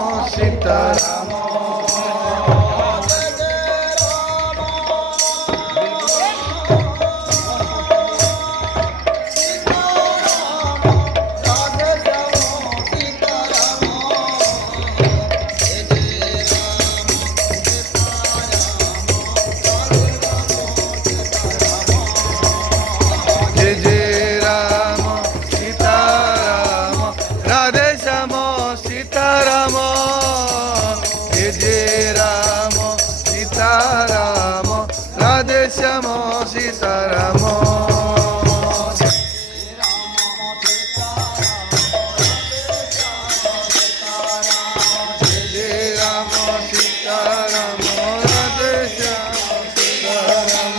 सीताराम जय जय राम सीताराम राधे श्याम सीताराम जय जय राम सीताराम राधे श्याम सीताराम जय राम सीताराम राधे श्याम सीताराम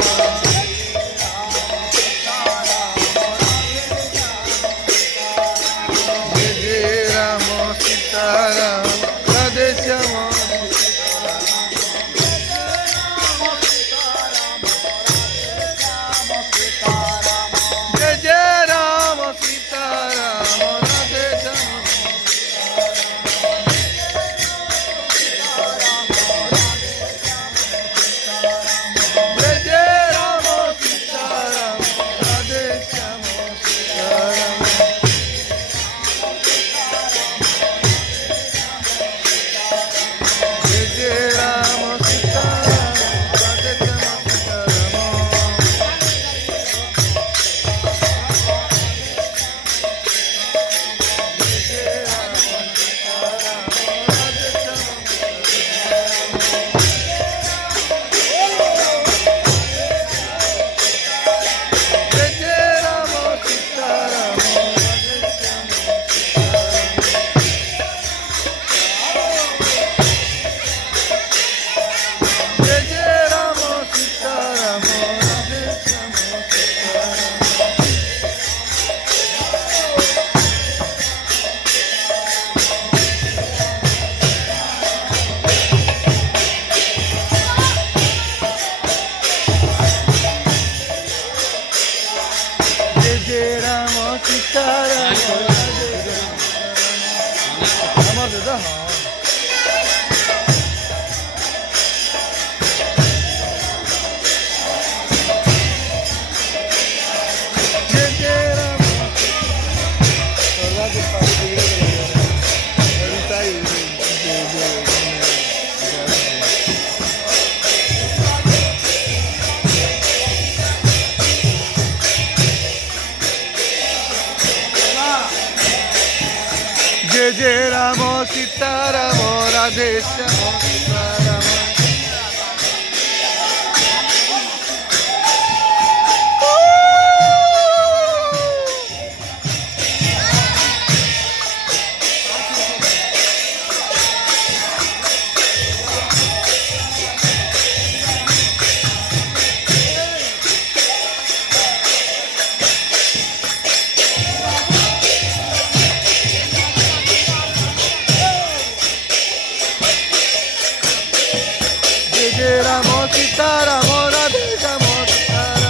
जय जय राम सीताराम राधे श्याम जय जय राम सीताराम राधे श्याम जय जय राम सीताराम राधे श्याम सीताराम जय जय राम सीताराम राधे श्याम सीताराम जय जय राम सीताराम राधे श्याम जय जय राम सीताराम राधे श्याम सीताराम जय जय राम सीताराम আমার দাদা जय जय राम রাধে পারি দিয়ে তাই जय जय राम सीताराम राधे श्याम सीताराम जय जय राम सीताराम राधे श्याम सीताराम